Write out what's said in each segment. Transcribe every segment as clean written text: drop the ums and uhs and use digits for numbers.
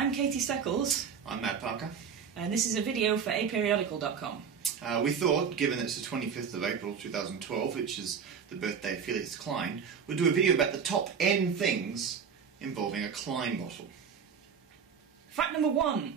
I'm Katie Steckles. I'm Matt Parker. And this is a video for aperiodical.com. We thought, given it's the 25th of April 2012, which is the birthday of Felix Klein, we'd do a video about the top N things involving a Klein bottle. Fact number 1.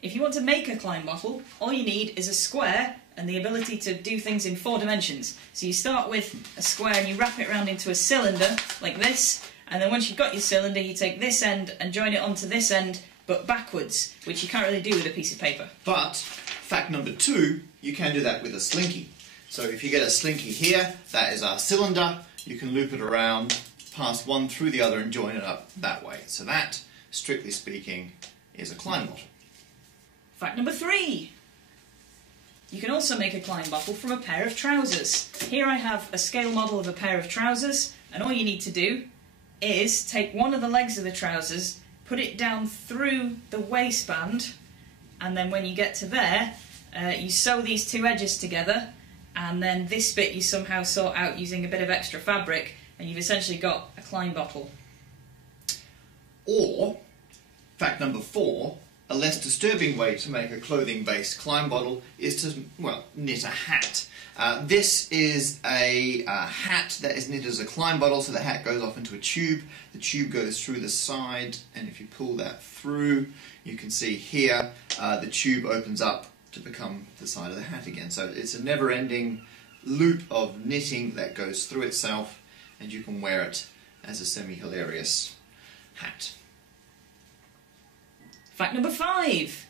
If you want to make a Klein bottle, all you need is a square and the ability to do things in 4 dimensions. So you start with a square and you wrap it around into a cylinder, like this, and then once you've got your cylinder, you take this end and join it onto this end, but backwards, which you can't really do with a piece of paper. But, fact number 2, you can do that with a slinky. So if you get a slinky here, that is our cylinder, you can loop it around, pass one through the other and join it up that way. So that, strictly speaking, is a Klein bottle. Fact number 3. You can also make a Klein bottle from a pair of trousers. Here I have a scale model of a pair of trousers, and all you need to do is take one of the legs of the trousers, put it down through the waistband, and then when you get to there, you sew these 2 edges together, and then this bit you somehow sort out using a bit of extra fabric, and you've essentially got a Klein bottle. Or, fact number 4, a less disturbing way to make a clothing-based Klein bottle is to, well, knit a hat. This is a hat that is knitted as a Klein bottle, so the hat goes off into a tube. The tube goes through the side, and if you pull that through, you can see here the tube opens up to become the side of the hat again. So it's a never-ending loop of knitting that goes through itself, and you can wear it as a semi-hilarious hat. Fact number 5.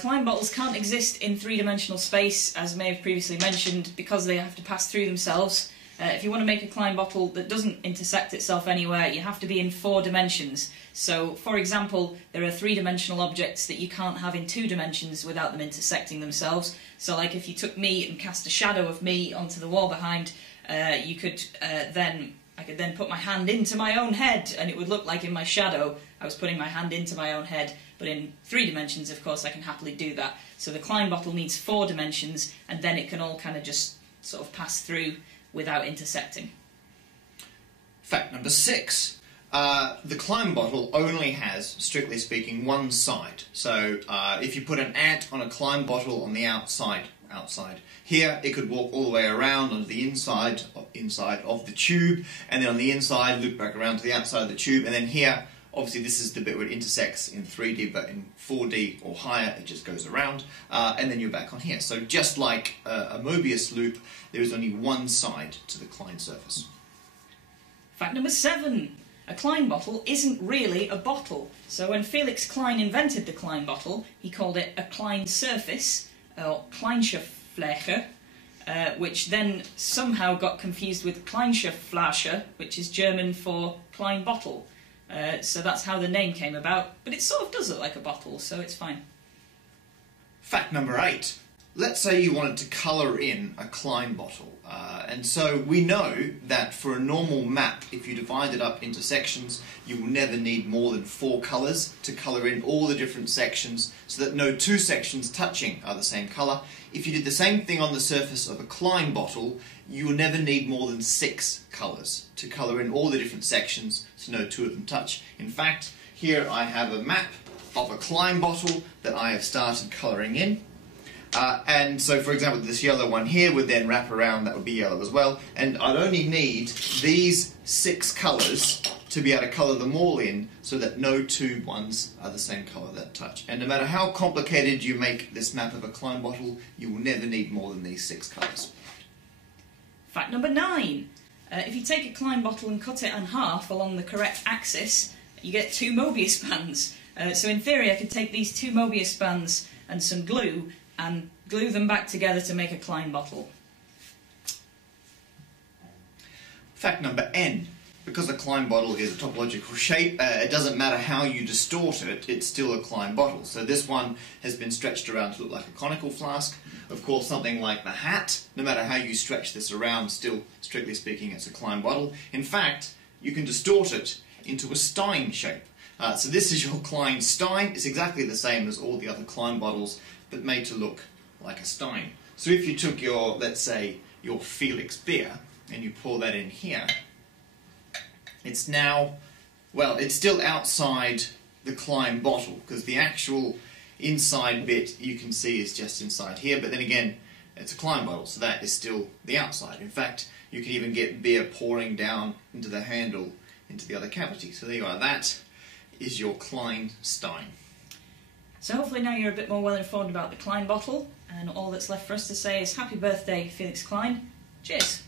Klein bottles can't exist in 3-dimensional space, as may have previously mentioned, because they have to pass through themselves. If you want to make a Klein bottle that doesn't intersect itself anywhere, you have to be in 4 dimensions. So, for example, there are 3-dimensional objects that you can't have in 2 dimensions without them intersecting themselves. So, like if you took me and cast a shadow of me onto the wall behind, I could then put my hand into my own head, and it would look like in my shadow I was putting my hand into my own head. But in 3 dimensions, of course, I can happily do that. So the Klein bottle needs 4 dimensions, and then it can all kind of just sort of pass through without intersecting. Fact number 6. The Klein bottle only has, strictly speaking, one side. So if you put an ant on a Klein bottle on the outside, here it could walk all the way around onto the inside of the tube, and then on the inside loop back around to the outside of the tube, and then here, obviously this is the bit where it intersects in 3D, but in 4D or higher it just goes around, and then you're back on here. So just like a Mobius loop, there is only one side to the Klein surface. Fact number 7. A Klein bottle isn't really a bottle. So when Felix Klein invented the Klein bottle, he called it a Klein surface, or Kleinsche which then somehow got confused with Kleinsche Flasche, which is German for Klein bottle. So that's how the name came about, but it sort of does look like a bottle, so it's fine. Fact number 8. Let's say you wanted to colour in a Klein bottle, and so we know that for a normal map, if you divide it up into sections, you will never need more than 4 colours to colour in all the different sections, so that no 2 sections touching are the same colour. If you did the same thing on the surface of a Klein bottle, you will never need more than 6 colours to colour in all the different sections, so no 2 of them touch. In fact, here I have a map of a Klein bottle that I have started colouring in. And so, for example, this yellow one here would then wrap around, that would be yellow as well, and I'd only need these 6 colours to be able to colour them all in, so that no 2 ones are the same colour that touch. And no matter how complicated you make this map of a Klein bottle, you will never need more than these 6 colours. Fact number 9. If you take a Klein bottle and cut it in half along the correct axis, you get 2 Mobius bands. So in theory I could take these 2 Mobius bands and some glue and glue them back together to make a Klein bottle. Fact number N. Because a Klein bottle is a topological shape, it doesn't matter how you distort it, it's still a Klein bottle. So this one has been stretched around to look like a conical flask. Of course, something like the hat, no matter how you stretch this around, still, strictly speaking, it's a Klein bottle. In fact, you can distort it into a Stein shape. So this is your Klein Stein. It's exactly the same as all the other Klein bottles, but made to look like a Stein. So if you took your, let's say, your Felix beer, and you pour that in here, it's now, well, it's still outside the Klein bottle, because the actual inside bit you can see is just inside here, but then again, it's a Klein bottle, so that is still the outside. In fact, you can even get beer pouring down into the handle, into the other cavity. So there you are, that is your Klein Stein. So hopefully now you're a bit more well informed about the Klein bottle, and all that's left for us to say is happy birthday, Felix Klein. Cheers!